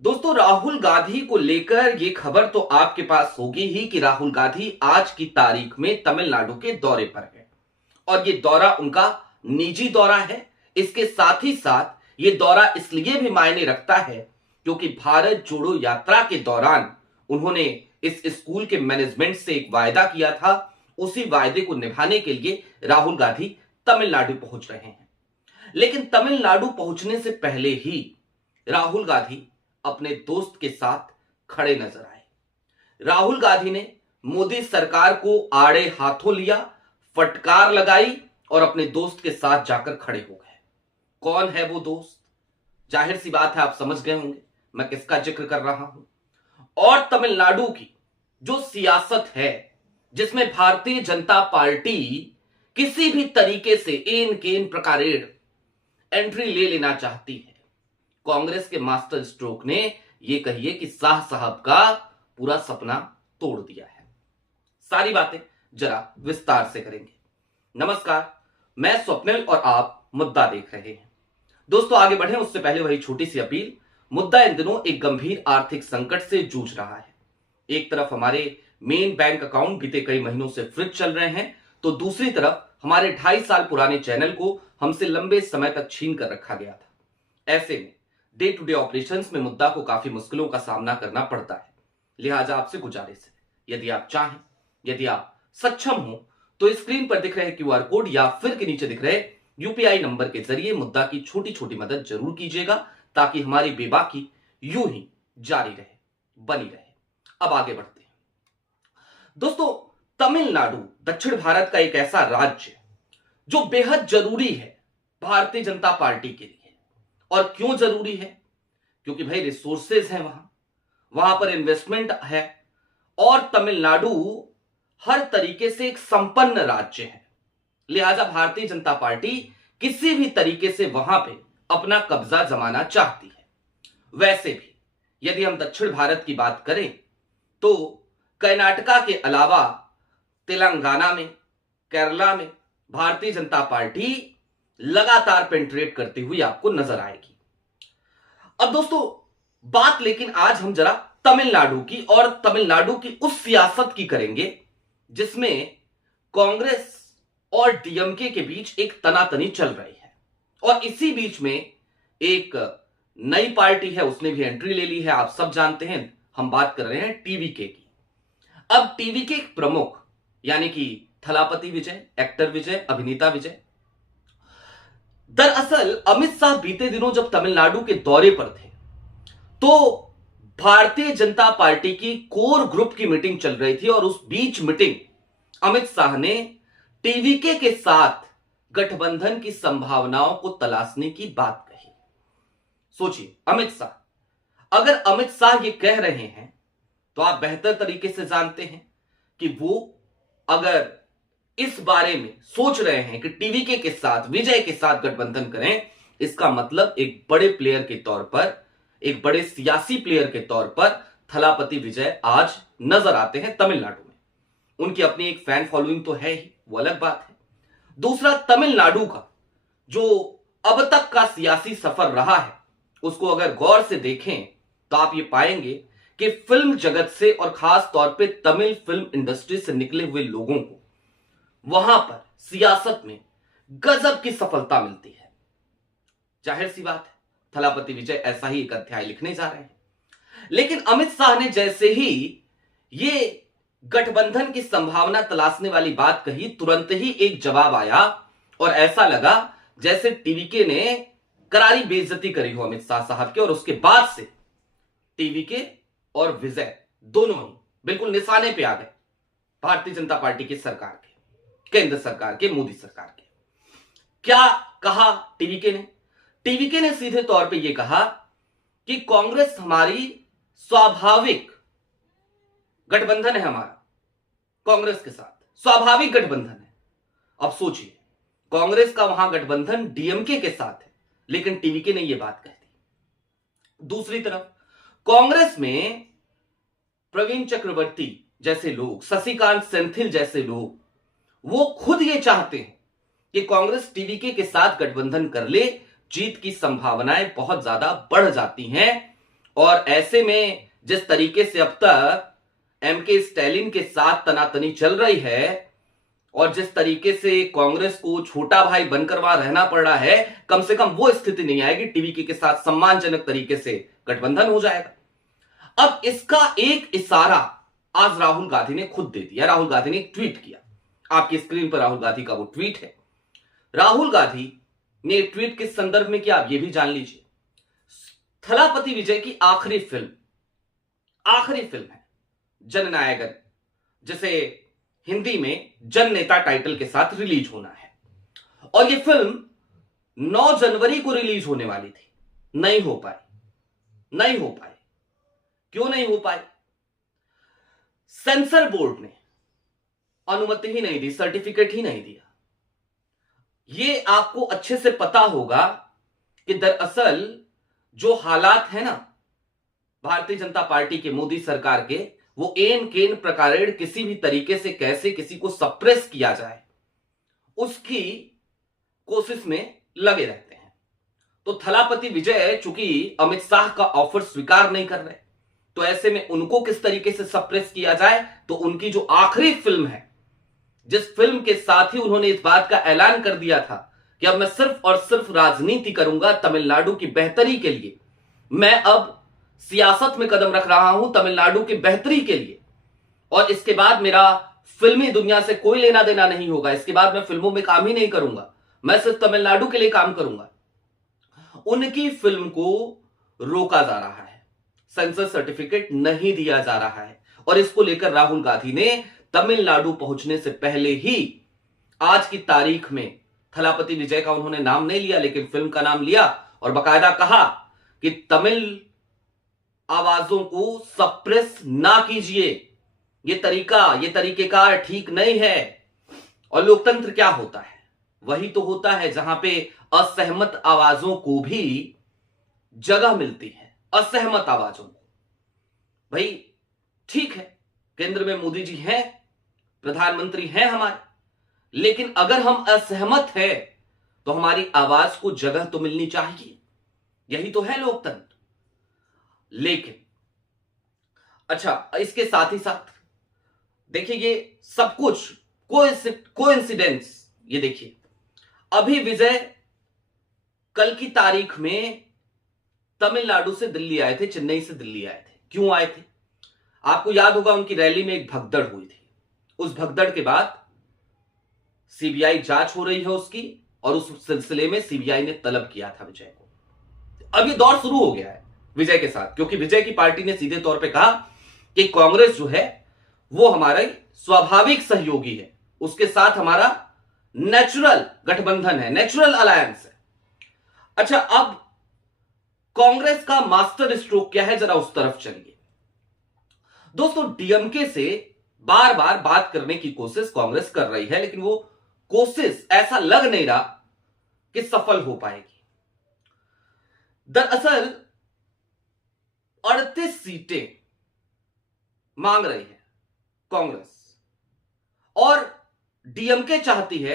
दोस्तों, राहुल गांधी को लेकर यह खबर तो आपके पास होगी ही कि राहुल गांधी आज की तारीख में तमिलनाडु के दौरे पर है। और यह दौरा उनका निजी दौरा है। इसके साथ ही साथ यह दौरा इसलिए भी मायने रखता है क्योंकि भारत जोड़ो यात्रा के दौरान उन्होंने इस स्कूल के मैनेजमेंट से एक वायदा किया था। उसी वायदे को निभाने के लिए राहुल गांधी तमिलनाडु पहुंच रहे हैं। लेकिन तमिलनाडु पहुंचने से पहले ही राहुल गांधी अपने दोस्त के साथ खड़े नजर आए। राहुल गांधी ने मोदी सरकार को आड़े हाथों लिया, फटकार लगाई और अपने दोस्त के साथ जाकर खड़े हो गए। कौन है वो दोस्त? जाहिर सी बात है, आप समझ गए होंगे मैं किसका जिक्र कर रहा हूं। और तमिलनाडु की जो सियासत है, जिसमें भारतीय जनता पार्टी किसी भी तरीके से एन केन प्रकारेण एंट्री ले लेना चाहती है, कांग्रेस के मास्टर स्ट्रोक ने यह कहिए कि शाह साहब का पूरा सपना तोड़ दिया है। सारी बातें जरा विस्तार से करेंगे। नमस्कार, मैं स्वप्निल और आप मुद्दा देख रहे हैं। दोस्तों, आगे बढ़े उससे पहले वही छोटी सी अपील। मुद्दा इन दिनों एक गंभीर आर्थिक संकट से जूझ रहा है। एक तरफ हमारे मेन बैंक अकाउंट बीते कई महीनों से फ्रीज चल रहे हैं, तो दूसरी तरफ हमारे 2.5 साल पुराने चैनल को हमसे लंबे समय तक छीन कर रखा गया था। ऐसे में डे टू डे ऑपरेशंस में मुद्दा को काफी मुश्किलों का सामना करना पड़ता है। लिहाजा आपसे गुजारिश है, यदि आप चाहें, यदि आप सक्षम हो, तो स्क्रीन पर दिख रहे क्यूआर कोड या फिर के नीचे दिख रहे यूपीआई नंबर के जरिए मुद्दा की छोटी छोटी मदद जरूर कीजिएगा, ताकि हमारी बेबाकी यूं ही जारी रहे, बनी रहे। अब आगे बढ़ते हैं। दोस्तों, तमिलनाडु दक्षिण भारत का एक ऐसा राज्य जो बेहद जरूरी है भारतीय जनता पार्टी के लिए। और क्यों जरूरी है? क्योंकि भाई रिसोर्सेज हैं, वहां पर इन्वेस्टमेंट है और तमिलनाडु हर तरीके से एक संपन्न राज्य है। लिहाजा भारतीय जनता पार्टी किसी भी तरीके से वहां पे अपना कब्जा जमाना चाहती है। वैसे भी यदि हम दक्षिण भारत की बात करें तो कर्नाटका के अलावा तेलंगाना में, केरला में भारतीय जनता पार्टी लगातार पेंट्रेट करती हुई आपको नजर आएगी। अब दोस्तों, बात लेकिन आज हम जरा तमिलनाडु की और तमिलनाडु की उस सियासत की करेंगे जिसमें कांग्रेस और डीएमके के बीच एक तनातनी चल रही है। और इसी बीच में एक नई पार्टी है, उसने भी एंट्री ले ली है। आप सब जानते हैं, हम बात कर रहे हैं टीवीके की। अब टीवीके के प्रमुख यानी कि थलापति विजय, एक्टर विजय, अभिनेता विजय, दरअसल अमित शाह बीते दिनों जब तमिलनाडु के दौरे पर थे तो भारतीय जनता पार्टी की कोर ग्रुप की मीटिंग चल रही थी और उस बीच मीटिंग अमित शाह ने टीवीके के साथ गठबंधन की संभावनाओं को तलाशने की बात कही। सोचिए, अमित शाह, अगर अमित शाह ये कह रहे हैं तो आप बेहतर तरीके से जानते हैं कि वो अगर इस बारे में सोच रहे हैं कि टीवीके के साथ, विजय के साथ गठबंधन करें, इसका मतलब एक बड़े प्लेयर के तौर पर, एक बड़े सियासी प्लेयर के तौर पर थलापति विजय आज नजर आते हैं तमिलनाडु में। उनकी अपनी एक फैन फॉलोइंग तो है ही, वो अलग बात है। दूसरा, तमिलनाडु का जो अब तक का सियासी सफर रहा है, उसको अगर गौर से देखें तो आप ये पाएंगे कि फिल्म जगत से और खास तौर पे तमिल फिल्म इंडस्ट्री से निकले हुए लोगों को वहां पर सियासत में गजब की सफलता मिलती है। जाहिर सी बात है, थलापति विजय ऐसा ही एक अध्याय लिखने जा रहे हैं। लेकिन अमित शाह ने जैसे ही ये गठबंधन की संभावना तलाशने वाली बात कही, तुरंत ही एक जवाब आया और ऐसा लगा जैसे टीवीके ने करारी बेइज्जती करी हो अमित शाह साहब के। और उसके बाद से टीवीके और विजय दोनों ही बिल्कुल निशाने पे आ गए भारतीय जनता पार्टी की सरकार के, केंद्र सरकार के, मोदी सरकार के। क्या कहा टीवीके ने? टीवीके ने सीधे तौर पे यह कहा कि कांग्रेस हमारी स्वाभाविक गठबंधन है, हमारा कांग्रेस के साथ स्वाभाविक गठबंधन है। अब सोचिए, कांग्रेस का वहां गठबंधन डीएमके के साथ है, लेकिन टीवीके ने यह बात कह दी। दूसरी तरफ कांग्रेस में प्रवीण चक्रवर्ती जैसे लोग, शशिकांत सेंथिल जैसे लोग, वो खुद ये चाहते हैं कि कांग्रेस टीवीके के साथ गठबंधन कर ले, जीत की संभावनाएं बहुत ज्यादा बढ़ जाती हैं और ऐसे में जिस तरीके से अब तक एमके स्टैलिन के साथ तनातनी चल रही है और जिस तरीके से कांग्रेस को छोटा भाई बनकर वहां रहना पड़ रहा है, कम से कम वो स्थिति नहीं आएगी। टीवीके के साथ सम्मानजनक तरीके से गठबंधन हो जाएगा। अब इसका एक इशारा आज राहुल गांधी ने खुद दे दिया। राहुल गांधी ने एक ट्वीट किया, आपकी स्क्रीन पर राहुल गांधी का वो ट्वीट है। राहुल गांधी ने ट्वीट के संदर्भ में किया, आप ये भी जान लीजिए। थलापति विजय की आखिरी फिल्म है जननायक, जिसे हिंदी में जन नेता टाइटल के साथ रिलीज होना है, और यह फिल्म 9 जनवरी को रिलीज होने वाली थी, नहीं हो पाई। क्यों नहीं हो पाई? सेंसर बोर्ड ने अनुमति ही नहीं दी, सर्टिफिकेट ही नहीं दिया। यह आपको अच्छे से पता होगा कि दरअसल जो हालात है ना भारतीय जनता पार्टी के, मोदी सरकार के, वो एन केन प्रकारेण किसी भी तरीके से कैसे किसी को सप्रेस किया जाए उसकी कोशिश में लगे रहते हैं। तो थलापति विजय चूंकि अमित शाह का ऑफर स्वीकार नहीं कर रहे, तो ऐसे में उनको किस तरीके से सप्रेस किया जाए, तो उनकी जो आखिरी फिल्म है, जिस फिल्म के साथ ही उन्होंने इस बात का ऐलान कर दिया था कि अब मैं सिर्फ और सिर्फ राजनीति करूंगा तमिलनाडु की बेहतरी के लिए, मैं अब सियासत में कदम रख रहा हूं तमिलनाडु की बेहतरी के लिए, और इसके बाद मेरा फिल्मी दुनिया से कोई लेना देना नहीं होगा, इसके बाद मैं फिल्मों में काम ही नहीं करूंगा, मैं सिर्फ तमिलनाडु के लिए काम करूंगा। उनकी फिल्म को रोका जा रहा है, सेंसर सर्टिफिकेट नहीं दिया जा रहा है, और इसको लेकर राहुल गांधी ने तमिलनाडु पहुंचने से पहले ही आज की तारीख में थलापति विजय का उन्होंने नाम नहीं लिया, लेकिन फिल्म का नाम लिया और बाकायदा कहा कि तमिल आवाजों को सप्रेस ना कीजिए, ये तरीकेकार ठीक नहीं है। और लोकतंत्र क्या होता है? वही तो होता है जहां पे असहमत आवाजों को भी जगह मिलती है, असहमत आवाजों को। भाई ठीक है, केंद्र में मोदी जी हैं, प्रधानमंत्री हैं हमारे, लेकिन अगर हम असहमत हैं तो हमारी आवाज को जगह तो मिलनी चाहिए, यही तो है लोकतंत्र। लेकिन अच्छा, इसके साथ ही साथ देखिए ये सब कुछ कोइंसिडेंस, ये देखिए अभी विजय कल की तारीख में तमिलनाडु से दिल्ली आए थे, चेन्नई से दिल्ली आए थे। क्यों आए थे? आपको याद होगा उनकी रैली में एक भगदड़ हुई थी, उस भगदड़ के बाद सीबीआई जांच हो रही है उसकी, और उस सिलसिले में सीबीआई ने तलब किया था विजय को। अब ये दौर शुरू हो गया है विजय के साथ, क्योंकि विजय की पार्टी ने सीधे तौर पे कहा कि कांग्रेस जो है वो हमारा स्वाभाविक सहयोगी है, उसके साथ हमारा नेचुरल गठबंधन है, नेचुरल अलायंस है। अच्छा, अब कांग्रेस का मास्टर स्ट्रोक क्या है, जरा उस तरफ चलिए। दोस्तों, डीएमके से बार बार बात करने की कोशिश कांग्रेस कर रही है, लेकिन वो कोशिश ऐसा लग नहीं रहा कि सफल हो पाएगी। दरअसल 38 सीटें मांग रही है कांग्रेस, और डीएमके चाहती है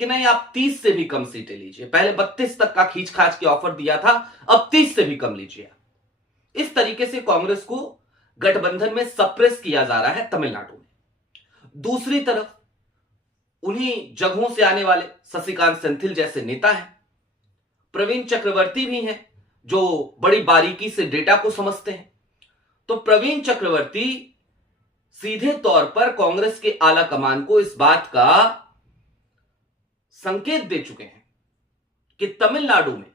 कि नहीं, आप 30 से भी कम सीटें लीजिए। पहले 32 तक का खींच-खाच के ऑफर दिया था, अब 30 से भी कम लीजिए। इस तरीके से कांग्रेस को गठबंधन में सप्रेस किया जा रहा है तमिलनाडु में। दूसरी तरफ उन्हीं जगहों से आने वाले शशिकांत सेंथिल जैसे नेता हैं, प्रवीण चक्रवर्ती भी हैं जो बड़ी बारीकी से डेटा को समझते हैं। तो प्रवीण चक्रवर्ती सीधे तौर पर कांग्रेस के आला कमान को इस बात का संकेत दे चुके हैं कि तमिलनाडु में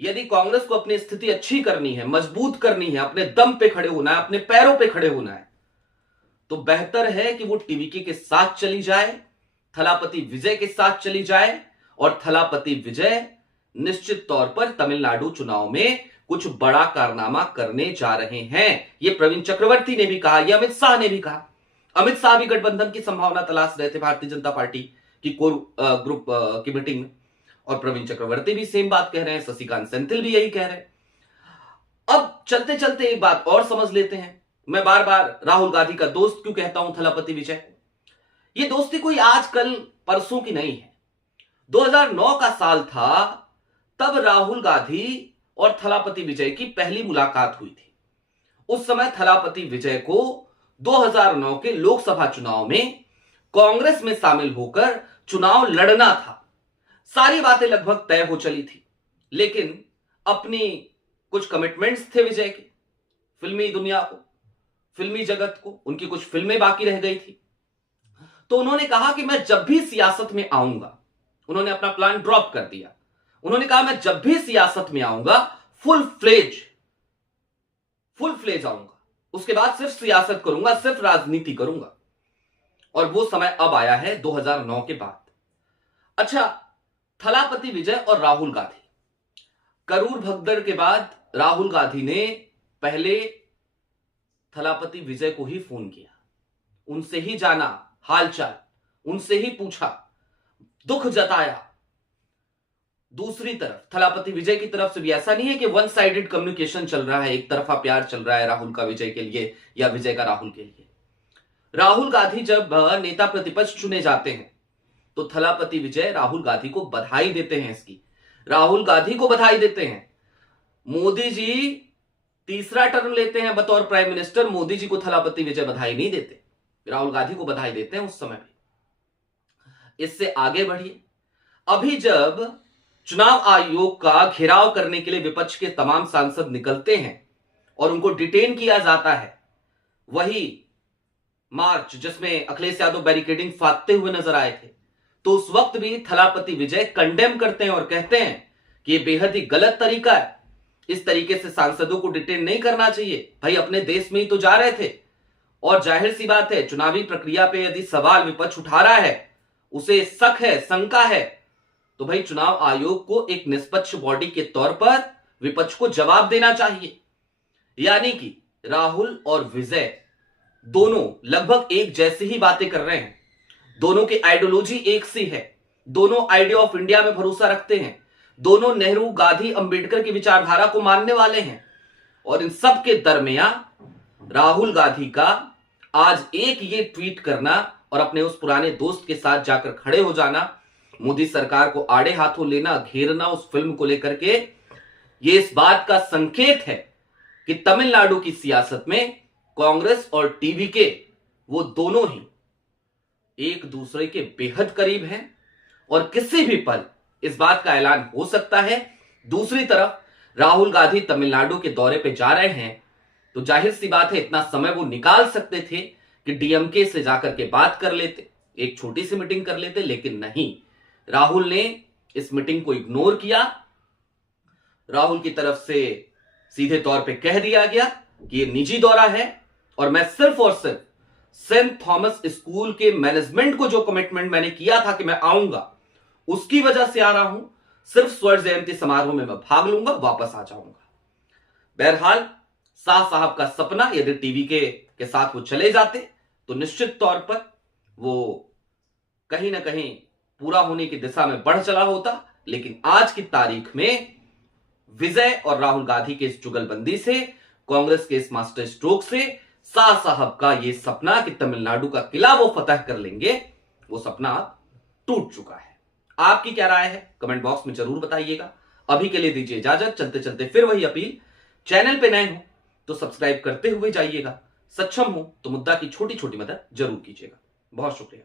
यदि कांग्रेस को अपनी स्थिति अच्छी करनी है, मजबूत करनी है, अपने दम पे खड़े होना है, अपने पैरों पे खड़े होना है, तो बेहतर है कि वो टीवीके के साथ चली जाए, थलापति विजय के साथ चली जाए, और थलापति विजय निश्चित तौर पर तमिलनाडु चुनाव में कुछ बड़ा कारनामा करने जा रहे हैं। यह प्रवीण चक्रवर्ती ने भी कहा, यह अमित शाह ने भी कहा। अमित शाह भी गठबंधन की संभावना तलाश रहे थे भारतीय जनता पार्टी की कोर ग्रुप की मीटिंग में, और प्रवीण चक्रवर्ती भी सेम बात कह रहे हैं, शशिकांत सेंथिल भी यही कह रहे हैं। अब चलते चलते एक बात और समझ लेते हैं। मैं बार बार राहुल गांधी का दोस्त क्यों कहता हूं थलापति विजय? ये दोस्ती कोई आजकल परसों की नहीं है। 2009 का साल था, तब राहुल गांधी और थलापति विजय की पहली मुलाकात हुई थी। उस समय थलापति विजय को 2009 के लोकसभा चुनाव में कांग्रेस में शामिल होकर चुनाव लड़ना था। सारी बातें लगभग तय हो चली थी, लेकिन अपनी कुछ कमिटमेंट्स थे विजय के, फिल्मी दुनिया को, फिल्मी जगत को, उनकी कुछ फिल्में बाकी रह गई थी। तो उन्होंने कहा कि मैं जब भी सियासत में आऊंगा, उन्होंने अपना प्लान ड्रॉप कर दिया। उन्होंने कहा मैं जब भी सियासत में आऊंगा फुल फ्लेज आऊंगा, उसके बाद सिर्फ सियासत करूंगा, सिर्फ राजनीति करूंगा। और वो समय अब आया है 2009 के बाद। अच्छा, थलापति विजय और राहुल गांधी, करूर भगदड़ के बाद राहुल गांधी ने पहले थलापति विजय को ही फोन किया, उनसे ही जाना हालचाल, उनसे ही पूछा, दुख जताया। दूसरी तरफ थलापति विजय की तरफ से भी ऐसा नहीं है कि वन साइडेड कम्युनिकेशन चल रहा है, एक तरफा प्यार चल रहा है राहुल का विजय के लिए या विजय का राहुल के लिए। राहुल गांधी जब नेता प्रतिपक्ष चुने जाते हैं तो थलापति विजय राहुल गांधी को बधाई देते हैं, इसकी राहुल गांधी को बधाई देते हैं। मोदी जी तीसरा टर्म लेते हैं बतौर प्राइम मिनिस्टर, मोदी जी को थलापति विजय बधाई नहीं देते, राहुल गांधी को बधाई देते हैं उस समय भी। इससे आगे बढ़िए, अभी जब चुनाव आयोग का घेराव करने के लिए विपक्ष के तमाम सांसद निकलते हैं और उनको डिटेन किया जाता है, वही मार्च जिसमें अखिलेश यादव बैरिकेडिंग फाड़ते हुए नजर आए थे, तो उस वक्त भी थलापति विजय कंडेम करते हैं और कहते हैं कि यह बेहद ही गलत तरीका है, इस तरीके से सांसदों को डिटेन नहीं करना चाहिए। भाई अपने देश में ही तो जा रहे थे, और जाहिर सी बात है चुनावी प्रक्रिया पे यदि सवाल विपक्ष उठा रहा है, उसे शक है, शंका है, तो भाई चुनाव आयोग को एक निष्पक्ष बॉडी के तौर पर विपक्ष को जवाब देना चाहिए। यानी कि राहुल और विजय दोनों लगभग एक जैसी ही बातें कर रहे हैं, दोनों की आइडियोलॉजी एक सी है, दोनों आइडिया ऑफ इंडिया में भरोसा रखते हैं, दोनों नेहरू, गांधी, अंबेडकर की विचारधारा को मानने वाले हैं। और इन सब के दरमियान राहुल गांधी का आज एक ये ट्वीट करना और अपने उस पुराने दोस्त के साथ जाकर खड़े हो जाना, मोदी सरकार को आड़े हाथों लेना, घेरना उस फिल्म को लेकर के, ये इस बात का संकेत है कि तमिलनाडु की सियासत में कांग्रेस और टीवीके वो दोनों ही एक दूसरे के बेहद करीब हैं और किसी भी पल इस बात का ऐलान हो सकता है। दूसरी तरफ राहुल गांधी तमिलनाडु के दौरे पे जा रहे हैं, तो जाहिर सी बात है इतना समय वो निकाल सकते थे कि डीएमके से जाकर के बात कर लेते, एक छोटी सी मीटिंग कर लेते, लेकिन नहीं, राहुल ने इस मीटिंग को इग्नोर किया। राहुल की तरफ से सीधे तौर पे कह दिया गया कि ये निजी दौरा है और मैं सिर्फ और सिर्फ सेंट थॉमस स्कूल के मैनेजमेंट को जो कमिटमेंट मैंने किया था कि मैं आऊंगा, उसकी वजह से आ रहा हूं, सिर्फ स्वर्ण जयंती समारोह में मैं भाग लूंगा, वापस आ जाऊंगा। बहरहाल शाह साहब का सपना यदि टीवी के साथ वो चले जाते तो निश्चित तौर पर वो कहीं ना कहीं पूरा होने की दिशा में बढ़ चला होता। लेकिन आज की तारीख में विजय और राहुल गांधी के इस जुगलबंदी से, कांग्रेस के इस मास्टर स्ट्रोक से शाह साहब का यह सपना कि तमिलनाडु का किला वो फतह कर लेंगे, वो सपना टूट चुका है। आपकी क्या राय है कमेंट बॉक्स में जरूर बताइएगा। अभी के लिए दीजिए इजाजत। चलते चलते फिर वही अपील, चैनल पे नए हो तो सब्सक्राइब करते हुए जाइएगा, सक्षम हो तो मुद्दा की छोटी छोटी मदद जरूर कीजिएगा। बहुत शुक्रिया।